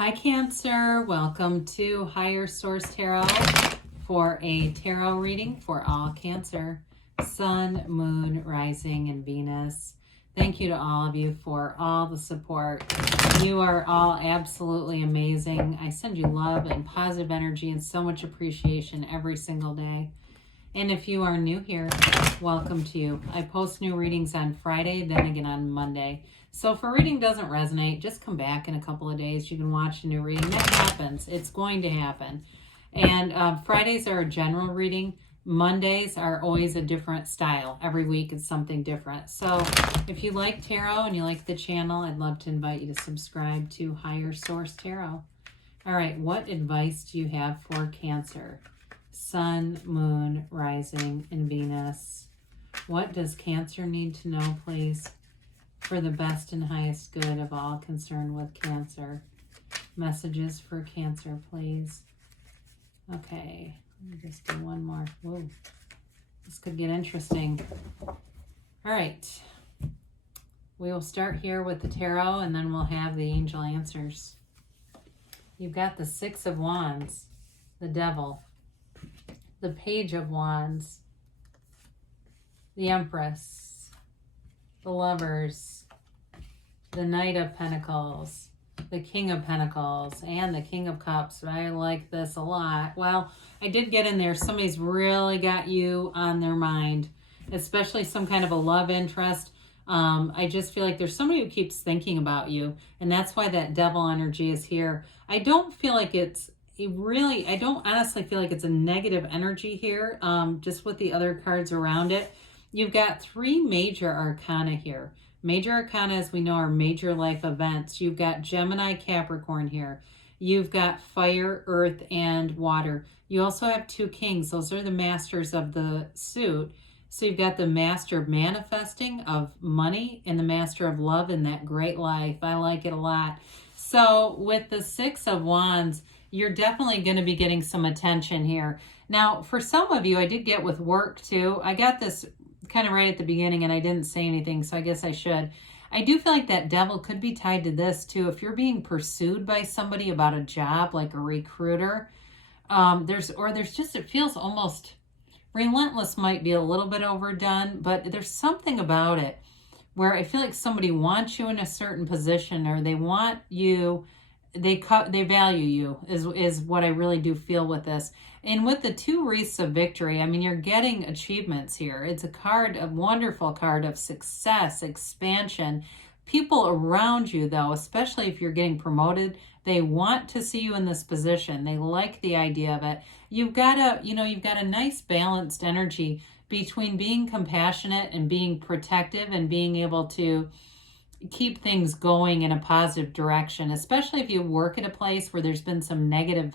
Hi Cancer, welcome to Higher Source Tarot for a tarot reading for all Cancer, Sun, Moon, Rising, and Venus. Thank you to all of you for all the support. You are all absolutely amazing. I send you love and positive energy and so much appreciation every single day. And if you are new here, welcome to you. I post new readings on Friday, then again on Monday. So if a reading doesn't resonate, just come back in a couple of days. You can watch a new reading. That happens. It's going to happen. And Fridays are a general reading. Mondays are always a different style. Every week it's something different. So if you like tarot and you like the channel, I'd love to invite you to subscribe to Higher Source Tarot. All right, what advice do you have for Cancer? Sun, Moon, Rising, and Venus. What does Cancer need to know, please, for the best and highest good of all concerned with Cancer? Messages for Cancer, please. Okay, let me just do one more. Whoa, this could get interesting. All right, we will start here with the tarot, and then we'll have the angel answers. You've got the Six of Wands, the Devil, the Page of Wands, the Empress, the Lovers, the Knight of Pentacles, the King of Pentacles, and the King of Cups. I like this a lot. Well, I did get in there. Somebody's really got you on their mind, especially some kind of a love interest. I just feel like there's somebody who keeps thinking about you, and that's why that Devil energy is here. I don't feel like I don't honestly feel like it's a negative energy here, just with the other cards around it. You've got three major arcana here. Major arcana, as we know, are major life events. You've got Gemini, Capricorn here. You've got fire, earth, and water. You also have two kings. Those are the masters of the suit. So you've got the master of manifesting, of money, and the master of love and that great life. I like it a lot. So with the Six of Wands, you're definitely going to be getting some attention here. Now, for some of you, I did get with work too. I got this kind of right at the beginning and I didn't say anything, so I guess I should. I do feel like that Devil could be tied to this too. If you're being pursued by somebody about a job, like a recruiter, there's just, it feels almost relentless, might be a little bit overdone, but there's something about it where I feel like somebody wants you in a certain position, or they want you, they value you, is what I really do feel with this. And with the two wreaths of victory, I mean, you're getting achievements here. It's a wonderful card of success, expansion. People around you, though, especially if you're getting promoted, they want to see you in this position. They like the idea of it. You've got a nice balanced energy between being compassionate and being protective and being able to keep things going in a positive direction, especially if you work at a place where there's been some negative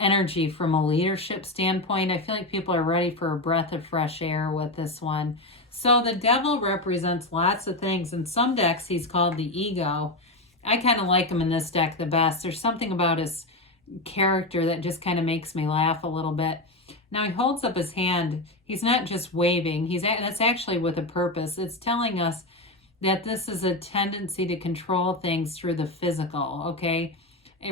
energy from a leadership standpoint. I feel like people are ready for a breath of fresh air with this one. So the Devil represents lots of things. In some decks, he's called the ego. I kind of like him in this deck the best. There's something about his character that just kind of makes me laugh a little bit. Now he holds up his hand. He's not just waving. That's actually with a purpose. It's telling us that this is a tendency to control things through the physical, okay,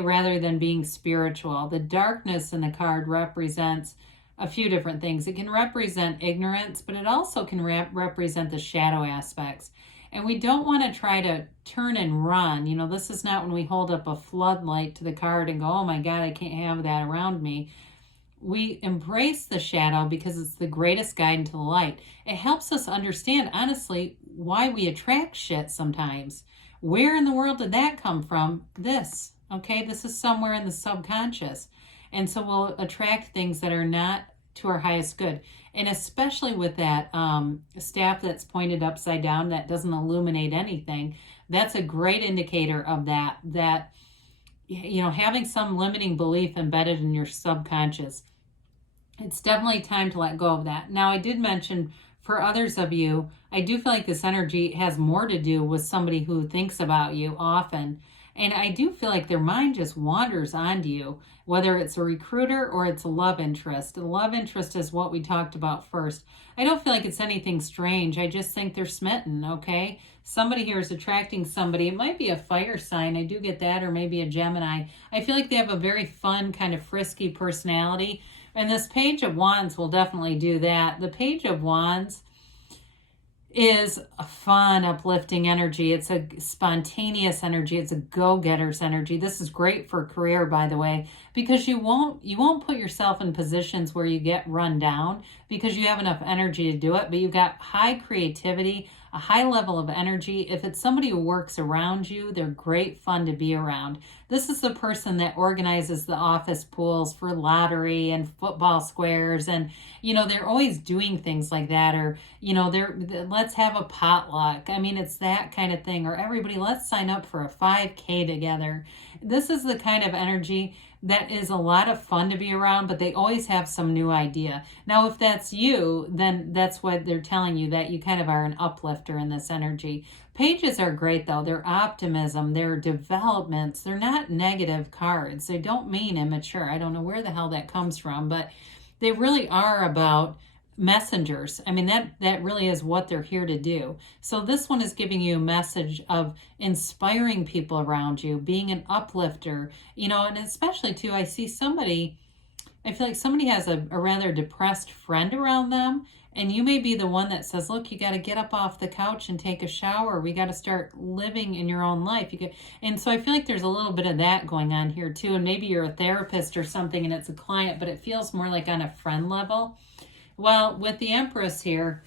rather than being spiritual. The darkness in the card represents a few different things. It can represent ignorance, but it also can represent the shadow aspects. And we don't want to try to turn and run. You know, this is not when we hold up a floodlight to the card and go, oh my God, I can't have that around me. We embrace the shadow because it's the greatest guide into the light. It helps us understand, honestly, why we attract shit sometimes. Where in the world did that come from? This, okay? This is somewhere in the subconscious. And so we'll attract things that are not to our highest good. And especially with that staff that's pointed upside down that doesn't illuminate anything, that's a great indicator of that, you know, having some limiting belief embedded in your subconscious. It's definitely time to let go of that. Now, I did mention for others of you, I do feel like this energy has more to do with somebody who thinks about you often. And I do feel like their mind just wanders onto you, whether it's a recruiter or it's a love interest. The love interest is what we talked about first. I don't feel like it's anything strange. I just think they're smitten, okay? somebody here is attracting somebody. It might be a fire sign. I do get that, or maybe a Gemini. I feel like they have a very fun, kind of frisky personality. And this Page of Wands will definitely do that. The Page of Wands is a fun, uplifting energy. It's a spontaneous energy. It's a go-getter's energy. This is great for career, by the way, because you won't put yourself in positions where you get run down because you have enough energy to do it, but you've got high creativity, a high level of energy. If it's somebody who works around you, they're great fun to be around. This is the person that organizes the office pools for lottery and football squares, and they're always doing things like that, or let's have a potluck. I mean, it's that kind of thing. Or everybody, let's sign up for a 5K together. This is the kind of energy that is a lot of fun to be around, but they always have some new idea. Now, if that's you, then that's what they're telling you, that you kind of are an uplifter in this energy. Pages are great, though. They're optimism, they're developments, they're not negative cards. They don't mean immature. I don't know where the hell that comes from, but they really are about messengers. I mean, that really is what they're here to do. So this one is giving you a message of inspiring people around you, being an uplifter, and especially too, I feel like somebody has a rather depressed friend around them, and you may be the one that says, look, you got to get up off the couch and take a shower. We got to start living in your own life. And so I feel like there's a little bit of that going on here too. And maybe you're a therapist or something and it's a client, but it feels more like on a friend level. Well, with the Empress here,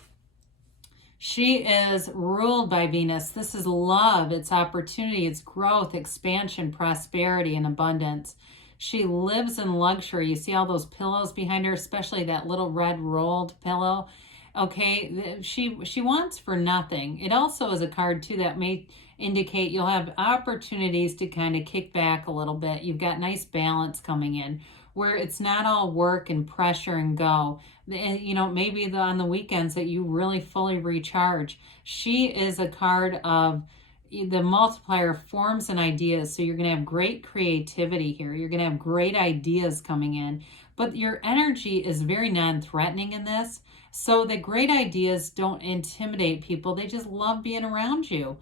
she is ruled by Venus. This is love, it's opportunity, it's growth, expansion, prosperity, and abundance. She lives in luxury. You see all those pillows behind her, especially that little red rolled pillow. Okay, she wants for nothing. It also is a card, too, that may indicate you'll have opportunities to kind of kick back a little bit. You've got nice balance coming in, where it's not all work and pressure and go. Maybe on the weekends that you really fully recharge. She is a card of the multiplier of forms and ideas. So you're going to have great creativity here. You're going to have great ideas coming in. But your energy is very non-threatening in this. So the great ideas don't intimidate people. They just love being around you.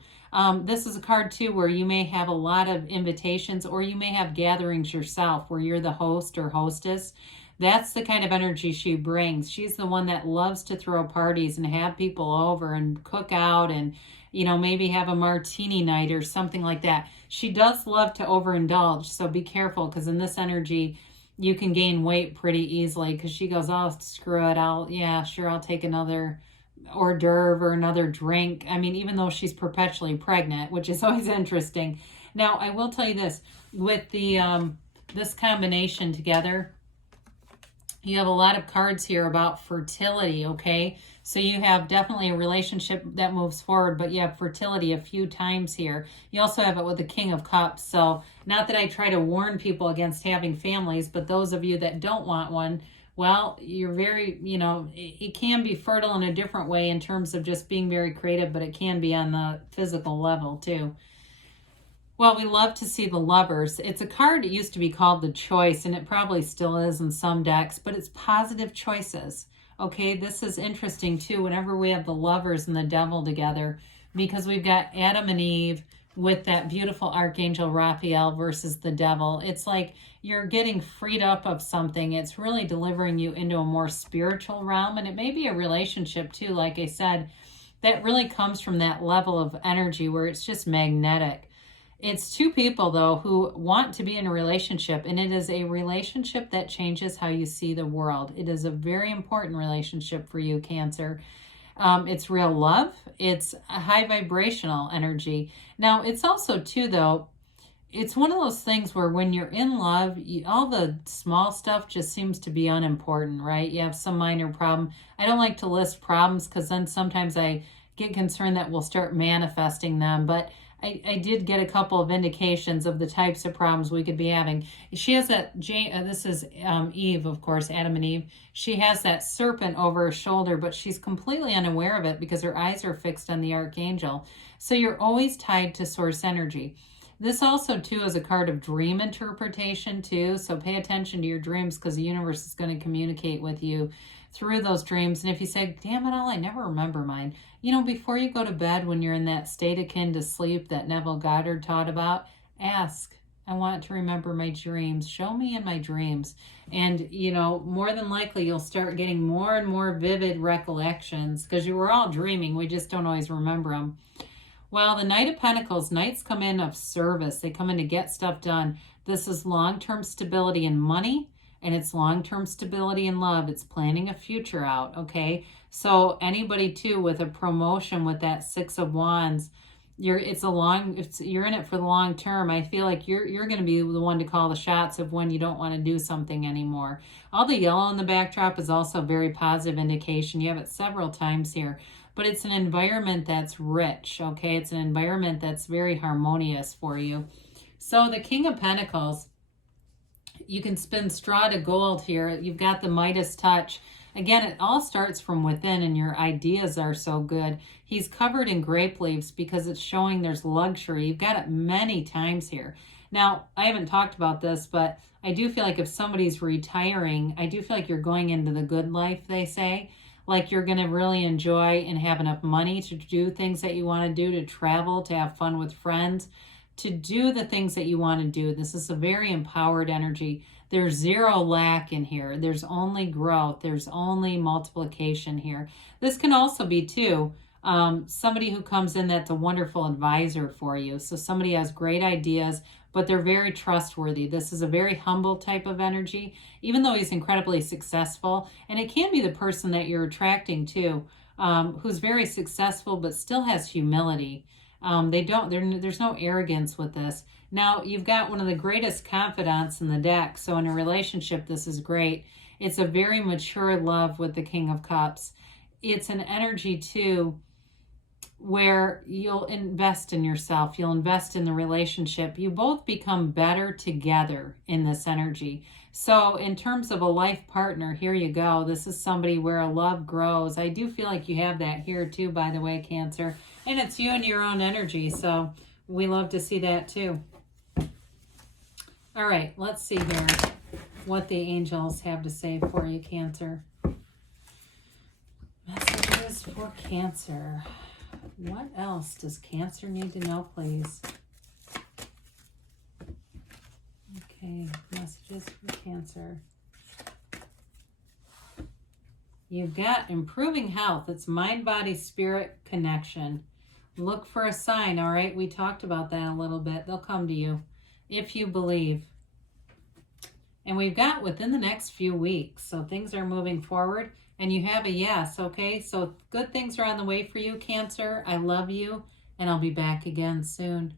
This is a card too where you may have a lot of invitations, or you may have gatherings yourself where you're the host or hostess. That's the kind of energy she brings. She's the one that loves to throw parties and have people over and cook out and, maybe have a martini night or something like that. She does love to overindulge, so be careful, because in this energy, you can gain weight pretty easily, because she goes, oh, screw it, I'll take another hors d'oeuvre or another drink. I mean, even though she's perpetually pregnant, which is always interesting. Now, I will tell you this, with the this combination together, you have a lot of cards here about fertility, okay? So you have definitely a relationship that moves forward, but you have fertility a few times here. You also have it with the King of Cups. So not that I try to warn people against having families, but those of you that don't want one, well, you're very, it can be fertile in a different way in terms of just being very creative, but it can be on the physical level too. Well, we love to see the Lovers. It's a card that used to be called the Choice, and it probably still is in some decks, but it's positive choices. Okay, this is interesting too whenever we have the Lovers and the Devil together, because we've got Adam and Eve with that beautiful Archangel Raphael versus the Devil. It's like you're getting freed up of something. It's really delivering you into a more spiritual realm, and it may be a relationship too, like I said, that really comes from that level of energy where it's just magnetic. It's two people, though, who want to be in a relationship, and it is a relationship that changes how you see the world. It is a very important relationship for you, Cancer. It's real love. It's a high vibrational energy. Now, it's also, too, though, it's one of those things where when you're in love, all the small stuff just seems to be unimportant, right? You have some minor problem. I don't like to list problems because then sometimes I get concerned that we'll start manifesting them, but I did get a couple of indications of the types of problems we could be having. She has that, this is Eve, of course, Adam and Eve. She has that serpent over her shoulder, but she's completely unaware of it because her eyes are fixed on the Archangel. So you're always tied to source energy. This also, too, is a card of dream interpretation, too. So pay attention to your dreams because the universe is going to communicate with you through those dreams. And if you say, damn it all, I never remember mine. You know, before you go to bed, when you're in that state akin to sleep that Neville Goddard taught about, ask, I want to remember my dreams. Show me in my dreams. And, you know, more than likely you'll start getting more and more vivid recollections, because you were all dreaming. We just don't always remember them. Well, the Knight of Pentacles, Knights come in of service. They come in to get stuff done. This is long-term stability in money, and it's long-term stability in love. It's planning a future out, okay? So anybody, too, with a promotion with that Six of Wands, you're in it for the long term. I feel like you're going to be the one to call the shots of when you don't want to do something anymore. All the yellow in the backdrop is also a very positive indication. You have it several times here. But it's an environment that's rich, okay? It's an environment that's very harmonious for you. So the King of Pentacles, you can spin straw to gold here. You've got the Midas touch. Again, it all starts from within, and your ideas are so good. He's covered in grape leaves because it's showing there's luxury. You've got it many times here. Now, I haven't talked about this, but I do feel like if somebody's retiring, I do feel like you're going into the good life, they say. Like you're going to really enjoy and have enough money to do things that you want to do, to travel, to have fun with friends, to do the things that you want to do. This is a very empowered energy. There's zero lack in here. There's only growth. There's only multiplication here. This can also be, too, somebody who comes in that's a wonderful advisor for you. So somebody has great ideas, but they're very trustworthy. This is a very humble type of energy, even though he's incredibly successful. And it can be the person that you're attracting to, who's very successful but still has humility. There's no arrogance with this. Now, you've got one of the greatest confidants in the deck. So in a relationship, this is great. It's a very mature love with the King of Cups. It's an energy, too, where you'll invest in yourself. You'll invest in the relationship. You both become better together in this energy. So in terms of a life partner, here you go. This is somebody where a love grows. I do feel like you have that here, too, by the way, Cancer. And it's you and your own energy. So we love to see that, too. All right, let's see here what the angels have to say for you, Cancer. Messages for Cancer. What else does Cancer need to know, please? Okay, messages for Cancer. You've got improving health. It's mind, body, spirit connection. Look for a sign, all right? We talked about that a little bit. They'll come to you if you believe. And we've got within the next few weeks. So things are moving forward. And you have a yes, okay? So good things are on the way for you, Cancer. I love you, and I'll be back again soon.